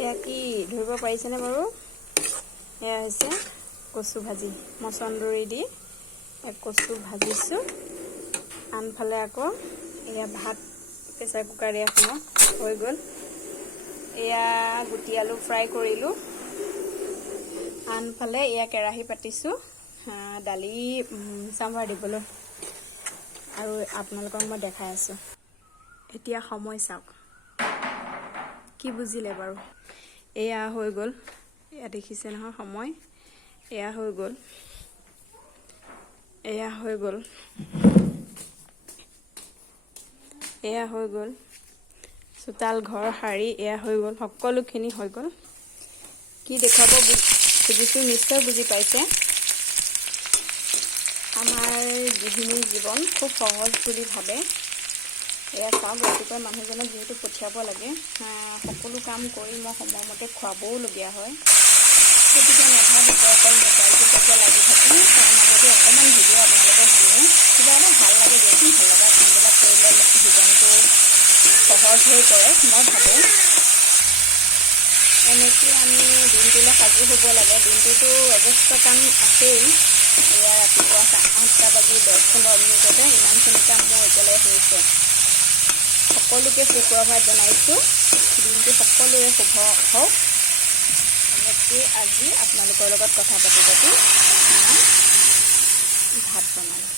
এয়া কি ধৰিব পাৰিছেনে বাৰু? এয়া হৈছে কচু ভাজি মচন্দৰী দি কচু ভাজিছোঁ। আনফালে আকৌ এয়া ভাত প্ৰেছাৰ কুকাৰ এখনত হৈ গ'ল। এয়া গুটি আলু ফ্ৰাই কৰিলোঁ। আনফালে এয়া কেৰাহী পাতিছোঁ দালি চাম্বাৰ দিবলৈ, আৰু আপোনালোকক মই দেখাই আছোঁ। এতিয়া সময় চাওক, কি বুজিলে বাৰু? এয়া হৈ গ'ল, এয়া দেখিছে নহয় সময়, এয়া হৈ গ'ল, এয়া হৈ গ'ল, এয়া হৈ গ'ল। চোতাল ঘৰ সাৰি এয়া হৈ গ'ল, সকলোখিনি হৈ গ'ল। কি দেখুৱাব খুজিছোঁ নিশ্চয় বুজি পাইছে। আমাৰ গৃহিণী জীৱন খুব সহজ বুলি ভাবে। এয়া চাওক, ৰাতিপুৱা মানুহজনক যিহেতু পঠিয়াব লাগে, সকলো কাম কৰি মই সময়মতে খুৱাবওলগীয়া হয়। গতিকে নাভাবিব অকল মোবাইলটো তেতিয়া লাগি থাকি যদি অকণমান ভিডিঅ' আপোনালোকক দিওঁ, কিবা এটা ভাল লাগে দিয়কচোন। ভাল লগা কামবিলাক কৰিলে জীৱনটো সহজ হৈ পৰে মই ভাবোঁ। এনেকৈ আমি দিনটোলৈ সাজু হ'ব লাগে। দিনটোতো অজস্ৰ কাম আছেই। এয়া ৰাতিপুৱা 8টা বাজি 10-15 মিনিটতে ইমানখিনি কাম মোৰ এতিয়ালৈ হৈছে। সকলোকে সুপ্ৰভাত জনাইছোঁ। দিনটো সকলোৰে শুভ হওক। এনেকৈ আজি আপোনালোকৰ লগত কথা পাতি মই ভাত বনালোঁ।